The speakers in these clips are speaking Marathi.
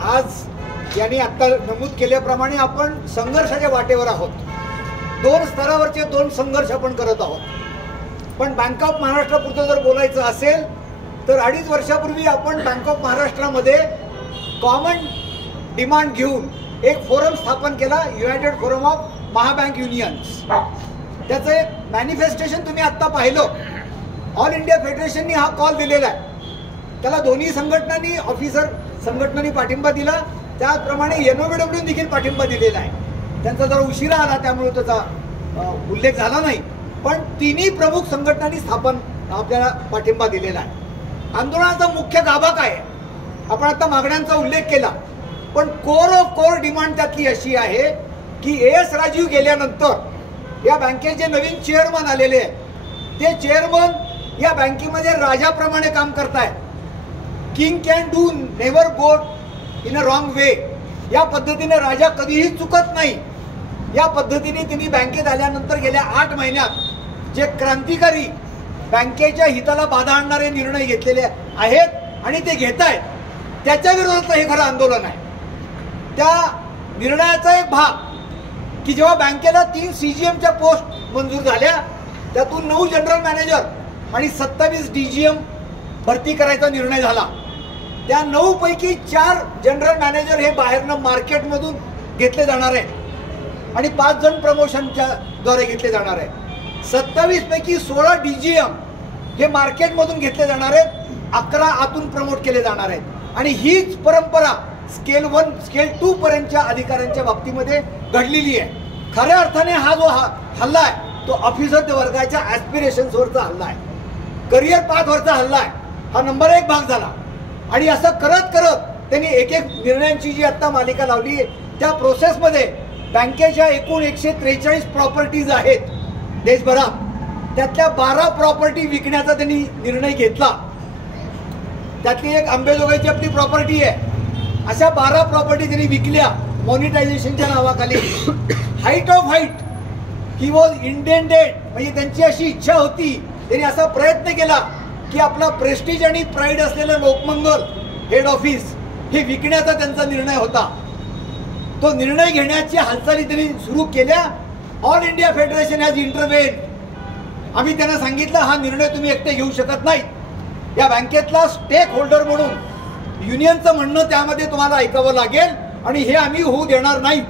आज यांनी आता नमूद केल्याप्रमाणे आपण संघर्षाच्या वाटेवर आहोत. दोन स्तरावरचे दोन संघर्ष आपण करत आहोत. पण बँक ऑफ महाराष्ट्रापुरतं जर बोलायचं असेल तर 2.5 वर्षापूर्वी आपण बँक ऑफ महाराष्ट्रामध्ये कॉमन डिमांड घेऊन एक फोरम स्थापन केला, United forum of Mahabank unions. त्याचं एक मॅनिफेस्टेशन तुम्ही आत्ता पाहिलं. ऑल इंडिया फेडरेशननी हा कॉल दिलेला आहे. त्याला दोन्ही संघटनांनी, ऑफिसर संघटनांनी पाठिंबा दिला, त्याचप्रमाणे NOVW देखील पाठिंबा दिलेला आहे. त्यांचा जरा उशिरा आला त्यामुळे त्याचा उल्लेख झाला नाही, पण तिन्ही प्रमुख संघटनांनी आपल्याला पाठिंबा दिलेला आहे. आंदोलनाचा मुख्य गाभा काय आहे? आपण आता मागण्यांचा उल्लेख केला, पण कोर ऑफ कोर डिमांड त्यातली अशी आहे की AS राजीव गेल्यानंतर या बँकेचे नवीन चेअरमन आलेले आहेत. ते चेअरमन या बँकेमध्ये राजाप्रमाणे काम करतायत. King can do never go in a wrong way. या पद्धतीने राजा कधीही चुकत नाही. या पद्धतीने त्यांनी बँकेत आल्यानंतर गेल्या 8 महिन्यात जे क्रांतिकारी बँकेच्या हिताला बाधा आणणारे निर्णय घेतलेले आहेत आणि ते घेत आहेत, त्याच्या विरोधात हे खरं आंदोलन आहे. त्या निर्णयाचा एक भाग की जेव्हा बँकेला 3 CGMच्या पोस्ट मंजूर झाल्या, त्यातून 9 जनरल मॅनेजर आणि 27 DGM भरती करायचा निर्णय झाला. त्या 9 पैकी 4 जनरल मॅनेजर हे बाहेरनं मार्केटमधून घेतले जाणार आहेत आणि 5 जण प्रमोशनच्या द्वारे घेतले जाणार आहेत. 27 पैकी 16 DGM हे मार्केटमधून घेतले जाणार आहेत, 11 आतून प्रमोट केले जाणार आहेत. आणि हीच परंपरा स्केल 1 स्केल 2 पर्यंतच्या अधिकाऱ्यांच्या बाबतीमध्ये घडलेली आहे. खऱ्या अर्थाने हा जो हल्ला आहे तो ऑफिसर वर्गाच्या ॲस्पिरेशन्सवरचा हल्ला आहे, करिअर पाथवरचा हल्ला आहे. हा नंबर 1 भाग झाला. आणि असं करत करत त्यांनी एक निर्णयांची जी आता मालिका लावली आहे, त्या प्रोसेसमध्ये बँकेच्या एकूण 143 प्रॉपर्टीज आहेत देशभरात, त्यातल्या 12 प्रॉपर्टी विकण्याचा त्यांनी निर्णय घेतला. त्यातली एक अंबेजोगाईची आपली प्रॉपर्टी आहे. अशा 12 प्रॉपर्टी त्यांनी विकल्या मॉनिटायझेशनच्या नावाखाली. Height of height he was intended, म्हणजे त्यांची अशी इच्छा होती, त्यांनी असा प्रयत्न केला की आपला प्रेस्टिज आणि प्राईड असलेलं लोकमंगल हेड ऑफिस हे विकण्याचा त्यांचा निर्णय होता. तो निर्णय घेण्याची हालचाली त्यांनी सुरू केल्या. All India federation has intervene. आम्ही त्यांना सांगितलं हा निर्णय तुम्ही एकटे घेऊ शकत नाही. या बँकेतला स्टेक होल्डर म्हणून युनियनचं म्हणणं त्यामध्ये तुम्हाला ऐकावं लागेल आणि हे आम्ही होऊ देणार नाही.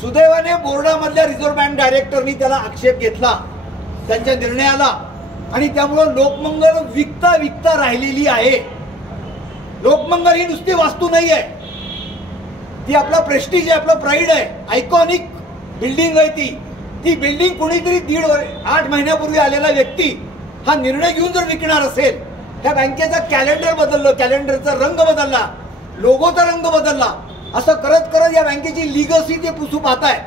सुदैवाने बोर्डामधल्या रिझर्व्ह बँक डायरेक्टरनी त्याला आक्षेप घेतला त्यांच्या निर्णयाला आणि त्यामुळं लोकमंगल विकता विकता राहिलेली आहे. लोकमंगल ही नुसती वास्तू नाही आहे, ती आपला प्रेस्टिज आहे, आपला प्राईड आहे, आयकॉनिक बिल्डिंग आहे. ती बिल्डिंग कोणीतरी 8 महिन्यापूर्वी आलेला व्यक्ती हा निर्णय घेऊन जर विकणार असेल, त्या बँकेचा कॅलेंडर बदललं, कॅलेंडरचा रंग बदलला, लोगोचा रंग बदलला, असं करत करत या बँकेची लिगसी ते पुसू पाहताय.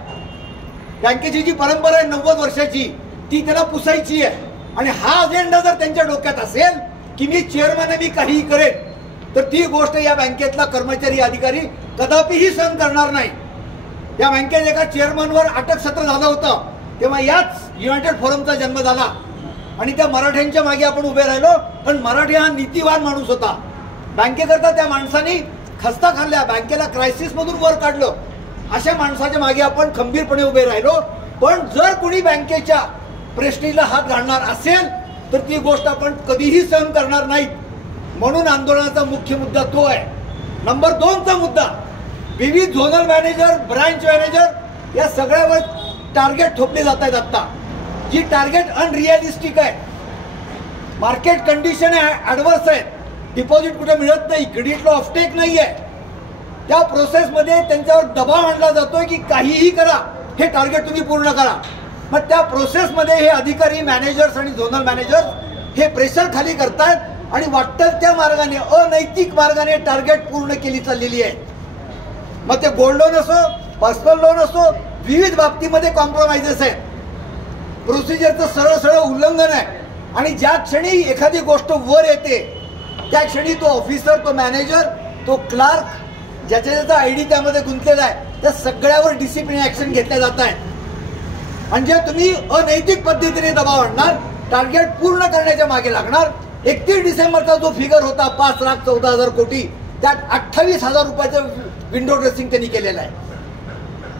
बँकेची जी परंपरा आहे 90 वर्षाची ती त्यांना पुसायची आहे. आणि हा अजेंडा जर त्यांच्या डोक्यात असेल की मी चेअरमन मी काहीही करेन, तर ती गोष्ट या बँकेतला कर्मचारी अधिकारी कदापिही सहन करणार नाही. या बँकेत एका चेअरमनवर अटक सत्र झालं होतं, तेव्हा याच युनायटेड फोरमचा जन्म झाला आणि त्या मराठ्यांच्या मागे आपण उभे राहिलो. पण मराठी हा नीतिवान माणूस होता. बँकेकरता त्या माणसाने खस्ता खाल्ल्या, बँकेला क्रायसिसमधून वर काढलं. अशा माणसाच्या मागे आपण खंबीरपणे उभे राहिलो. पण जर कुणी बँकेच्या प्रेस्टिजला हात घालणार असेल तर ती गोष्ट आपण कधीही सहन करणार नाहीत. म्हणून आंदोलनाचा मुख्य मुद्दा तो आहे. नंबर 2चा मुद्दा, विविध झोनल मॅनेजर, ब्रांच मॅनेजर या सगळ्यावर टार्गेट थोपले जात आहेत. आता जी टार्गेट अनरिअलिस्टिक आहे, मार्केट कंडिशन ॲडव्हर्स आहे, डिपॉझिट कुठे मिळत नाही, क्रेडिटला ऑफटेक नाही आहे. त्या प्रोसेसमध्ये त्यांच्यावर दबाव आणला जातोय की काहीही करा, हे टार्गेट तुम्ही पूर्ण करा. मग त्या प्रोसेसमध्ये हे अधिकारी, मॅनेजर्स आणि झोनल मॅनेजर्स हे प्रेशर खाली करतायत आणि वाटतं त्या मार्गाने, अनैतिक मार्गाने टार्गेट पूर्ण केली चाललेली आहे. मग ते गोल्ड लोन असो, पर्सनल लोन असो, विविध बाबतीमध्ये कॉम्प्रोमाइजेस आहेत. प्रोसिजरचं सरळ सरळ उल्लंघन आहे. आणि ज्या क्षणी एखादी गोष्ट वर येते त्या क्षणी तो ऑफिसर, तो मॅनेजर, तो क्लार्क, ज्याचा ID त्यामध्ये गुंतलेला आहे, त्या सगळ्यावर डिसिप्लिन ॲक्शन घेतल्या जात आहेत. म्हणजे तुम्ही अनैतिक पद्धतीने दबाव आणणार, टार्गेट पूर्ण करण्याच्या मागे लागणार. 31 डिसेंबरचा जो फिगर होता 5,14,000 कोटी, त्यात 28,000 रुपयाचं विंडो ड्रेसिंग त्यांनी केलेलं आहे.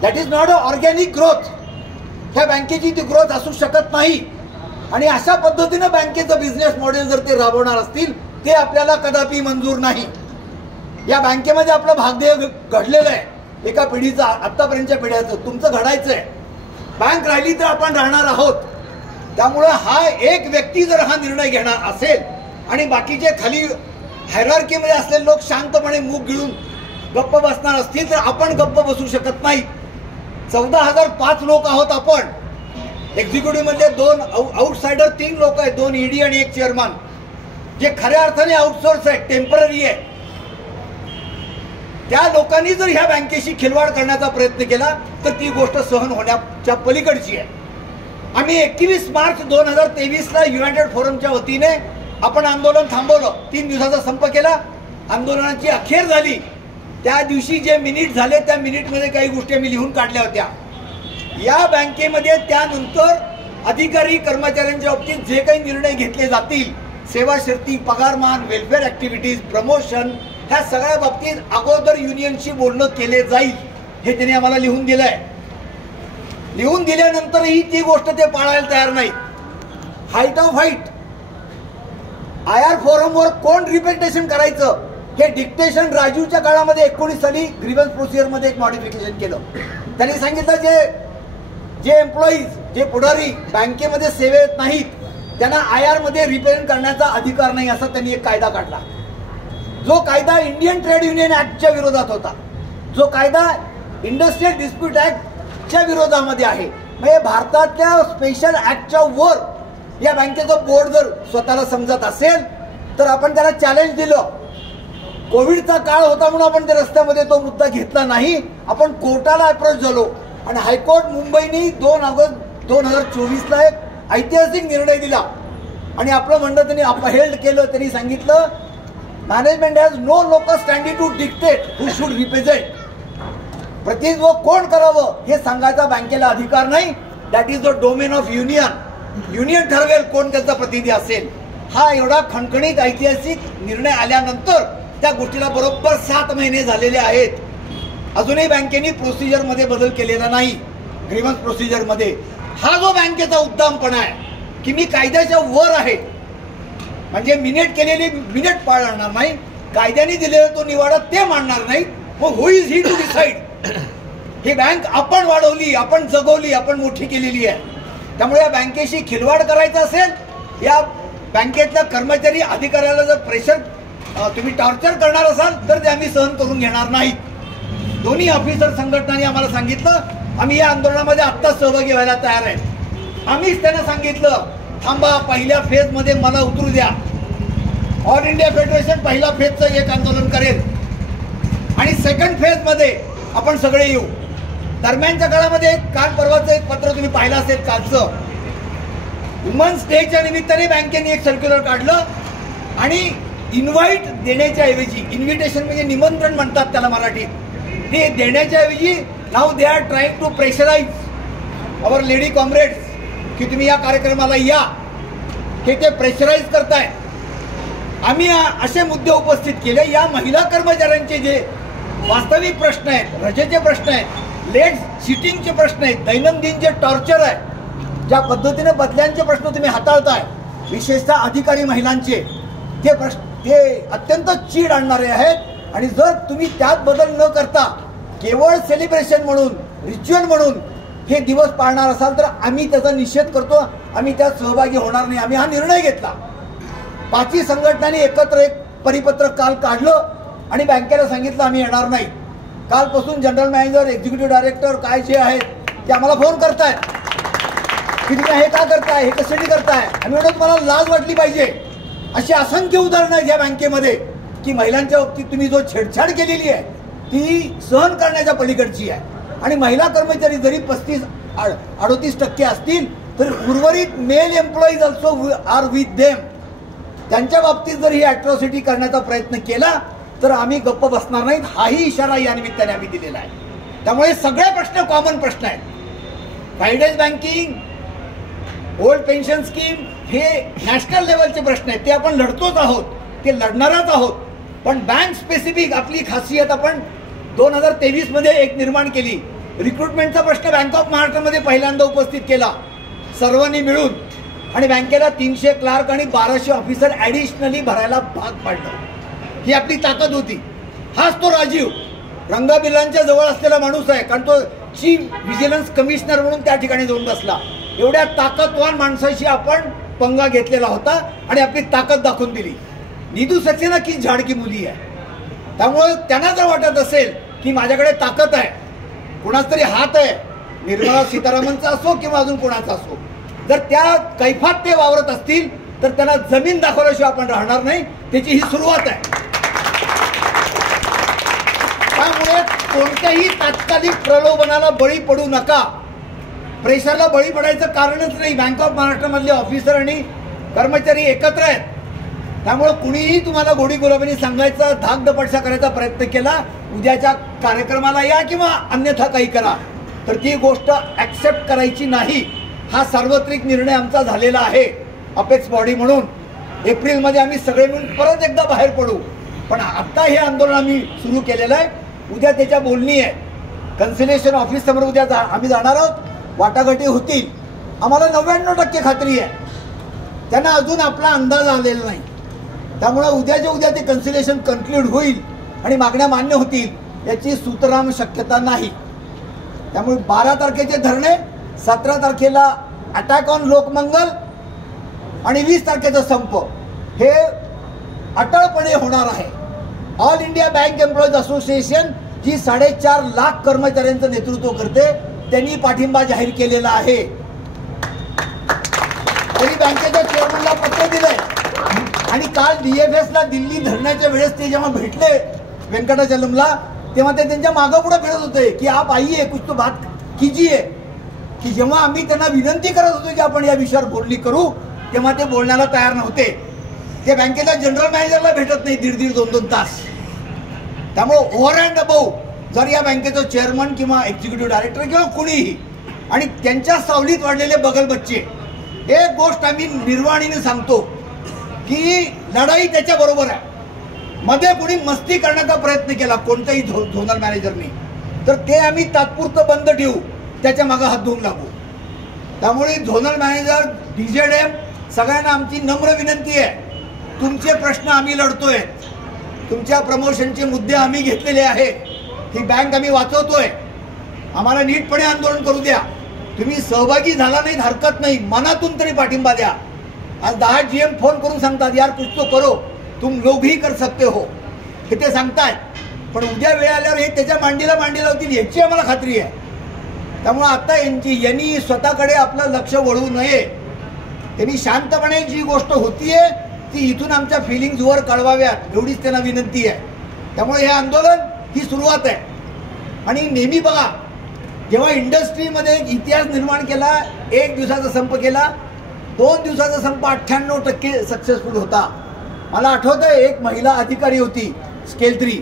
That is not a organic growth. ह्या बँकेची ती ग्रोथ असू शकत नाही. आणि अशा पद्धतीनं बँकेचं बिझनेस मॉडेल जर ते राबवणार असतील ते आपल्याला कदापि मंजूर नाही. या बँकेमध्ये आपलं भागदेय घडलेलं आहे एका पिढीचं, आतापर्यंतच्या पिढ्याचं. तुमचं घडायचं आहे. बँक राहिली तर आपण राहणार आहोत. त्यामुळं हा एक व्यक्ती जर हा निर्णय घेणार असेल आणि बाकीचे खाली हायरार्कीमध्ये असलेले लोक शांतपणे मूग गिळून गप्प बसणार असतील तर आपण गप्प बसू शकत नाही. 14,005 लोक आहोत आपण. एक्झिक्युटिव्ह मधले 2 आउटसाइडर 3 लोक आहेत, 2 ईडी आणि 1 चेअरमन, जे खऱ्या अर्थाने आउटसोर्स आहे, टेम्पररी आहे. त्या लोकांनी जर ह्या बँकेशी खिलवाड करण्याचा प्रयत्न केला तर ती गोष्ट सहन होण्याच्या पलीकडची आहे. आम्ही 21 मार्च 2023ला युनायटेड फोरमच्या वतीने आपण आंदोलन थांबवलं. 3 दिवसाचा संप केला. आंदोलनाची अखेर झाली. त्या दिवशी जे मिनिट झाले त्या मिनिटमध्ये काही गोष्टी आम्ही लिहून काढल्या होत्या. या बँकेमध्ये त्यानंतर अधिकारी कर्मचाऱ्यांच्या बाबतीत जे काही निर्णय घेतले जातील, सेवा शर्ती, पगारमान, वेलफेअर ऍक्टिव्हिटीज, प्रमोशन, ह्या सगळ्या बाबतीत अगोदर युनियनशी बोलणं केले जाईल हे त्यांनी आम्हाला लिहून दिलंय. लिहून दिल्यानंतरही ती गोष्ट ते पाळायला तयार नाहीत. हाईट ऑफ हाईट IR फोरमवर कोण रिप्रेझेंटेशन करायचं हे डिक्टेशन राजीवच्या काळामध्ये 19 साली ग्रीव्हन्स प्रोसिजरमध्ये एक मॉडिफिकेशन केलं. त्यांनी सांगितलं जे एम्प्लॉईज, जे पुढारी बँकेमध्ये सेवेत नाहीत त्यांना IR मध्ये रिप्रेझेंट करण्याचा अधिकार नाही असा त्यांनी एक कायदा काढला. जो कायदा इंडियन ट्रेड युनियन ऍक्टच्या विरोधात होता, जो कायदा इंडस्ट्रियल डिस्प्यूट ऍक्टच्या विरोधामध्ये आहे. म्हणजे भारतातल्या स्पेशल ऍक्टच्या वर या बँकेचं बोर्ड जर स्वतःला समजत असेल तर आपण त्याला चॅलेंज दिलं. कोविडचा काळ होता म्हणून आपण त्या रस्त्यामध्ये तो मुद्दा घेतला नाही. आपण कोर्टाला अप्रोच झालो आणि हायकोर्ट मुंबईने 2 ऑगस्ट 2024ला एक ऐतिहासिक निर्णय दिला आणि आपलं म्हणणं त्यांनी अपहेल्ड केलं. त्यांनी सांगितलं management has no local standing to dictate who should represent. प्रतिनिधित्व कोण करावं हे सांगायचा बँकेला अधिकार नाही. That is the domain of union. Union ठरवेल कोण त्याचा प्रतिनिधी असेल. हा एवढा खणखणीत ऐतिहासिक निर्णय आल्यानंतर त्या गोष्टीला बरोबर 7 महिने झालेले आहेत. अजूनही बँकेने प्रोसिजरमध्ये बदल केलेला नाही. ग्रीव्हन्स प्रोसिजरमध्ये हा जो बँकेचा उद्दामपणा आहे की मी कायद्याच्या वर आहे, म्हणजे मिनिट केलेली मिनिट पाळणार नाही, कायद्याने दिलेला तो निवाडा ते मानणार नाही. मग who is he to decide. ही बँक आपण वाढवली, आपण जगवली, आपण मोठी केलेली आहे. त्यामुळे या बँकेशी खिलवाड करायचं असेल, या बँकेतल्या कर्मचारी अधिकाऱ्याला जर प्रेशर तुम्ही टॉर्चर करणार असाल तर ते आम्ही सहन करून घेणार नाहीत. दोन्ही ऑफिसर संघटनांनी आम्हाला सांगितलं आम्ही या आंदोलनामध्ये आत्ताच सहभागी व्हायला तयार आहे. आम्हीच त्यांना सांगितलं थांबा, पहिल्या फेजमध्ये मला उतरू द्या. ऑल इंडिया फेडरेशन पहिला फेजचं एक आंदोलन करेल आणि सेकंड फेजमध्ये आपण सगळे येऊ. दरम्यानच्या काळामध्ये काल परवाचं एक पत्र तुम्ही पाहिलं असेल कालचं. वुमन्स डेच्या निमित्ताने बँकेने एक सर्क्युलर काढलं आणि इन्व्हाइट देण्याच्या ऐवजी, इन्व्हिटेशन म्हणजे निमंत्रण म्हणतात त्याला मराठीत, ते देण्याच्या ऐवजी नाव they are trying to pressurise our lady comrades की तुम्ही या कार्यक्रमाला या, हे ते प्रेशराइज करताय. आम्ही असे मुद्दे उपस्थित केले. या महिला कर्मचाऱ्यांचे जे वास्तविक प्रश्न आहेत, रजेचे प्रश्न आहेत, लेट सिटिंगचे प्रश्न आहेत, दैनंदिन जे टॉर्चर आहे, ज्या पद्धतीने बदल्यांचे प्रश्न तुम्ही हाताळताय, विशेषतः अधिकारी महिलांचे, ते प्रश्न ते अत्यंत चीड आणणारे आहेत. आणि जर तुम्ही त्यात बदल न करता केवळ सेलिब्रेशन म्हणून, रिच्युअल म्हणून हे दिवस पाळणार असाल तर आम्ही त्याचा निषेध करतो. आम्ही त्यात सहभागी होणार नाही. आम्ही हा निर्णय घेतला. 5ही संघटनांनी एकत्र एक परिपत्रक काल काढलं आणि बँकेला सांगितलं आम्ही येणार नाही. कालपासून जनरल मॅनेजर, एक्झिक्युटिव्ह डायरेक्टर काय जे आहेत ते आम्हाला फोन करतायत की तुम्ही हे का करताय, हे कशासाठी करताय. आम्ही म्हणतो तुम्हाला लाज वाटली पाहिजे. अशी असंख्य उदाहरणं आहेत या बँकेमध्ये की महिलांच्या बाबतीत तुम्ही जो छेडछाड केलेली आहे ती सहन करण्याच्या पलीकडची आहे. आणि महिला कर्मचारी जरी 35-38% असतील तर उर्वरित male employees also are with them. त्यांच्या बाबतीत जर ही अॅट्रॉसिटी करण्याचा प्रयत्न केला तर आम्ही गप्प बसणार नाहीत. हाही इशारा या निमित्ताने आम्ही दिलेला आहे. त्यामुळे सगळे प्रश्न कॉमन प्रश्न आहेत. Guidance banking, old pension scheme हे नॅशनल लेवलचे प्रश्न आहेत. ते आपण लढतोच आहोत, ते लढणारच आहोत. पण बँक स्पेसिफिक आपली खासियत आपण 2023 मध्ये एक निर्माण केली. रिक्रुटमेंटचा प्रश्न बँक ऑफ महाराष्ट्रामध्ये पहिल्यांदा उपस्थित केला सर्वांनी मिळून, आणि बँकेला 300 क्लार्क आणि 1200 ऑफिसर ॲडिशनली भरायला भाग पाडलं. ही आपली ताकद होती. हाच तो राजीव रंगाबिलांच्या जवळ असलेला माणूस आहे, कारण तो चीफ व्हिजिलन्स कमिशनर म्हणून त्या ठिकाणी जाऊन बसला. एवढ्या ताकदवान माणसाशी आपण पंगा घेतलेला होता आणि आपली ताकद दाखवून दिली. निधू सक्सेना की झाड की मुली आहे. त्यामुळे त्यांना जर वाटत असेल की माझ्याकडे ताकद आहे, कोणाचा तरी हात आहे, निर्मला सीतारामनचा असो किंवा अजून कोणाचा असो, जर त्या कैफात ते वावरत असतील तर त्यांना जमीन दाखवल्याशिवाय आपण राहणार नाही. त्याची ही सुरुवात आहे. त्यामुळे कोणत्याही तात्कालिक प्रलोभनाला बळी पडू नका. प्रेशरला बळी पडायचं कारणच नाही. बँक ऑफ महाराष्ट्रामधले ऑफिसर आणि कर्मचारी एकत्र आहेत. त्यामुळे कुणीही तुम्हाला गोडी गुलाबीने सांगायचा, धाकदपटशा करायचा प्रयत्न केला, उद्याच्या कार्यक्रमाला या किंवा अन्यथा काही करा, तर ती गोष्ट ॲक्सेप्ट करायची नाही. हा सार्वत्रिक निर्णय आमचा झालेला आहे. अपेक्स बॉडी म्हणून एप्रिलमध्ये आम्ही सगळे मिळून परत एकदा बाहेर पडू. पण आता हे आंदोलन आम्ही सुरू केलेलं आहे. उद्या त्याच्या बोलणी आहे. कन्सिलेशन ऑफिस समोर उद्या आम्ही जाणार आहोत. वाटाघाटी होतील. आम्हाला 99% खात्री आहे. त्यांना अजून आपला अंदाज आलेला नाही. त्यामुळे उद्याच्या उद्या ते कन्सिलेशन कन्क्लूड होईल आणि मागण्या मान्य होतील याची सुतराम शक्यता नाही. त्यामुळे 12 तारखेचे धरणे, 17 तारखेला अटॅक ऑन लोकमंगल आणि 20 तारखेचा संप हे अटळपणे होणार आहे. All India bank employees association जी 4.5 लाख कर्मचाऱ्यांचं नेतृत्व करते, त्यांनी पाठिंबा जाहीर केलेला आहे. त्यांनी बँकेच्या चेअरमनला पत्र दिलंय आणि काल DFSला दिल्ली धरण्याच्या वेळेस ते जेव्हा भेटले वेंकटाचलमला, तेव्हा ते त्यांच्या मागं पुढे फिरत होते की आप आइए कुछ तो बात कीजिए. की जेव्हा आम्ही त्यांना विनंती करत होतो की आपण या विषयावर बोलणी करू, तेव्हा ते बोलण्याला तयार नव्हते. ते बँकेच्या जनरल मॅनेजरला भेटत नाही 1.5-2 तास. त्यामुळे ओव्हर अँड अबव जर या बँकेचं चेअरमन किंवा एक्झिक्युटिव्ह डायरेक्टर किंवा कुणीही आणि त्यांच्या सावलीत वाढलेले बगल बच्चे, एक गोष्ट आम्ही निर्वाणीने सांगतो की लढाई त्याच्या बरोबर आहे. मध्ये कुणी मस्ती करण्याचा प्रयत्न केला कोणत्याही झोनल मॅनेजरनी, तर ते आम्ही तात्पुरतं बंद ठेवू, त्याच्या मागे हात धुवून लागू. त्यामुळे झोनल मॅनेजर, DZM सगळ्यांना आमची नम्र विनंती आहे, तुमचे प्रश्न आम्ही लढतोय. तुमच्या प्रमोशनचे मुद्दे आम्ही घेतलेले आहेत. ही बँक आम्ही वाचवतोय. आम्हाला नीटपणे आंदोलन करू द्या. तुम्ही सहभागी झाला नाहीत हरकत नाही, मनातून तरी पाठिंबा द्या. आज 10 GM फोन करून सांगतात यार कुछ तो करो, तुम लोग ही कर सकते हो, हे ते सांगतायत. पण उद्या वेळ आल्यावर हे त्याच्या मांडीला होतील याची आम्हाला खात्री आहे. त्यामुळे आता यांनी स्वतःकडे आपलं लक्ष वळवू नये. त्यांनी शांतपणे जी गोष्ट होतीये ती इथून आमच्या फिलिंग्स वर कळवाव्यात, एवढीच त्यांना विनंती आहे. त्यामुळे हे आंदोलन ही सुरुवात आहे. आणि नेहमी बघा, जेव्हा इंडस्ट्रीमध्ये इतिहास निर्माण केला, 1 दिवसाचा संप केला, 2 दिवसाचा संप 98% सक्सेसफुल होता. मला आठवतं एक महिला अधिकारी होती स्केल 3,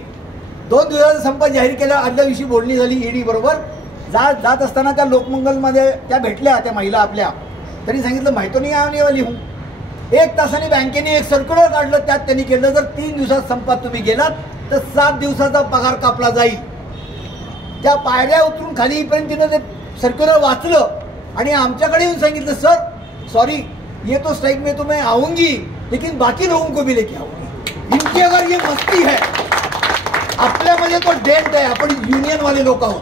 2 दिवसाचा संप जाहीर केला. आदल्या दिवशी बोलणी झाली ED बरोबर. जात असताना त्या लोकमंगलमध्ये त्या भेटल्या, त्या महिला आपल्या. त्यांनी सांगितलं माहिती नाही आने वाली हूँ. 1 तासाने बँकेने एक सर्क्युलर काढलं, त्यात त्यांनी केलं जर 3 दिवसात संपात तुम्ही गेलात तर 7 दिवसाचा पगार कापला जाईल. त्या पायऱ्या उतरून खाली येईपर्यंत तिनं ते सर्क्युलर वाचलं आणि आमच्याकडे येऊन सांगितलं सर सॉरी ये तो स्ट्राइक में तो मैं आऊंगी लेकिन बाकी लोगों को भी लेके आऊंगी. इनकी अगर ये मस्ती है, आपल्यामध्ये तो डेंट आहे, आपण युनियन वाले लोक आहोत.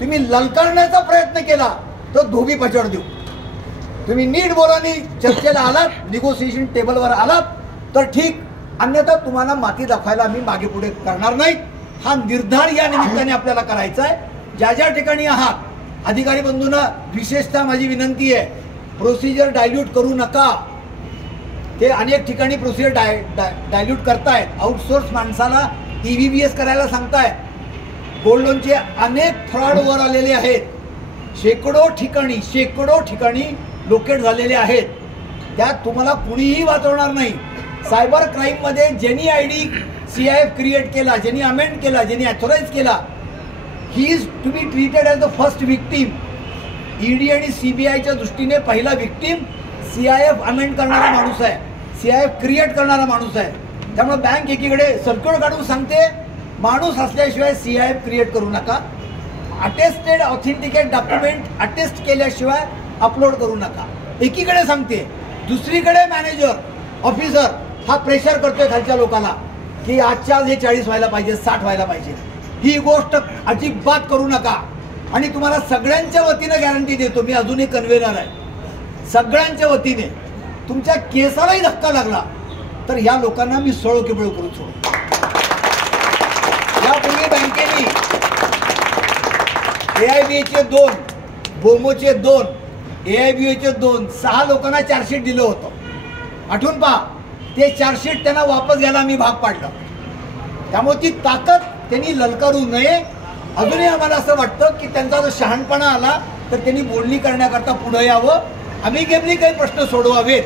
तुम्ही ललकारण्याचा प्रयत्न केला तर धोबी पछाड देऊ. तुम्ही नीट बोलानी चर्चेला आलात, निगोसिएशन टेबलवर आलात तर ठीक, अन्यथा तुम्हाला माती दाखवायला आम्ही मागे पुढे करणार नाही. हा निर्धार या निमित्ताने आपल्याला करायचा आहे. ज्या ज्या ठिकाणी आहात अधिकारी बंधूंना विशेषतः माझी विनंती आहे, प्रोसिजर डायल्यूट करू नका. ते अनेक ठिकाणी प्रोसिजर डायल्यूट करतायत. आउटसोर्स माणसाला EVBS करायला सांगतायत. गोल्ड लोनचे अनेक फ्रॉड वर आलेले आहेत. शेकडो ठिकाणी लोकेट झालेले आहेत. त्यात तुम्हाला कुणीही वाचवणार नाही. सायबर क्राईममध्ये ज्यांनी ID CIF क्रिएट केला, ज्यांनी अमेंड केला, ज्यांनी ऑथोराइज केला, he is to be treated as the first victim. ED आणि CBIच्या दृष्टीने पहिला विक्टीम CIF अमेंड करणारा माणूस आहे, CIF क्रिएट करणारा माणूस आहे. त्यामुळे बँक एकीकडे सर्क्युलर काढून सांगते माणूस असल्याशिवाय CIF क्रिएट करू नका, अटेस्टेड ऑथेंटिकेट डॉक्युमेंट अटेस्ट केल्याशिवाय अपलोड करू नका, एकीकडे सांगते. दुसरीकडे मॅनेजर ऑफिसर हा प्रेशर करतोय खालच्या लोकांना की आजच्या आज हे 40 व्हायला पाहिजे, 60 व्हायला पाहिजे. ही गोष्ट अजिबात करू नका. आणि तुम्हाला सगळ्यांच्या वतीने गॅरंटी देतो, मी अजूनही कन्व्हेनर आहे, सगळ्यांच्या वतीने तुमच्या केसालाही धक्का लागला तर ह्या लोकांना मी सळो किबळ करून सोडू. यापूर्वी बँकेने AIBAचे 2, बोमोचे 2, AIBAचे 2, 6 लोकांना चार्जशीट दिलं होतं. आठवून पहा, ते चार्जशीट त्यांना वापस घ्यायला आम्ही भाग पाडलं. त्यामुळे ती ताकद त्यांनी ललकारू नये. अजूनही आम्हाला असं वाटतं की त्यांचा जर शहाणपणा आला तर त्यांनी बोलणी करण्याकरता पुढे यावं, आम्ही गेमली काही प्रश्न सोडवावेत,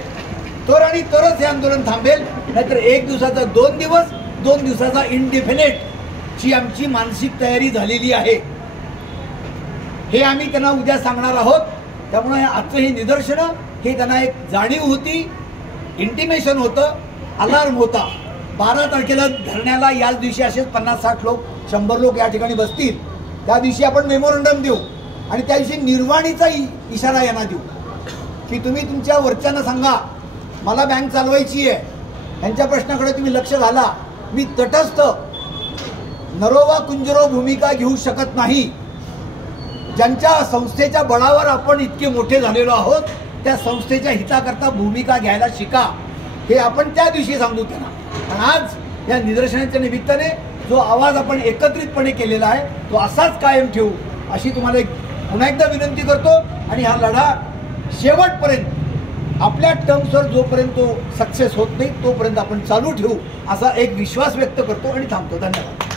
तर आणि तरच हे आंदोलन थांबेल. नाहीतर 1 दिवसाचा 2 दिवस, 2 दिवसाचा इनडिफिनिट ची आमची मानसिक तयारी झालेली आहे. हे आम्ही त्यांना उद्या सांगणार आहोत. त्यामुळे आजचं हे निदर्शनं हे त्यांना एक जाणीव होती, इंटिमेशन होतं, अलार्म होता. 12 तारखेला धरण्याला याच दिवशी असेच 50-60 लोक, 100 लोक या ठिकाणी बसतील. त्या दिवशी आपण मेमोरंडम देऊ आणि त्या दिवशी निर्वाणीचा इशारा यांना देऊ की तुम्ही तुमच्या वरच्यांना सांगा मला बँक चालवायची आहे, त्यांच्या प्रश्नाकडे तुम्ही लक्ष घाला. मी तटस्थ नरोवा कुंजरो भूमिका घेऊ शकत नाही. ज्यांच्या संस्थेच्या बळावर आपण इतके मोठे झालेलो आहोत त्या संस्थेच्या हिताकरता भूमिका घ्यायला शिका, हे आपण त्या दिवशी सांगू त्यांना. आणि आज या निदर्शनाच्या निमित्ताने जो आवाज आपण एकत्रितपणे केलेला आहे तो असाच कायम ठेवू अशी तुम्हाला पुन्हा एकदा विनंती करतो. आणि हा लढा शेवटपर्यंत आपल्या टर्म्सवर जोपर्यंत तो सक्सेस होत नाही तोपर्यंत आपण चालू ठेवू असा एक विश्वास व्यक्त करतो आणि थांबतो. धन्यवाद.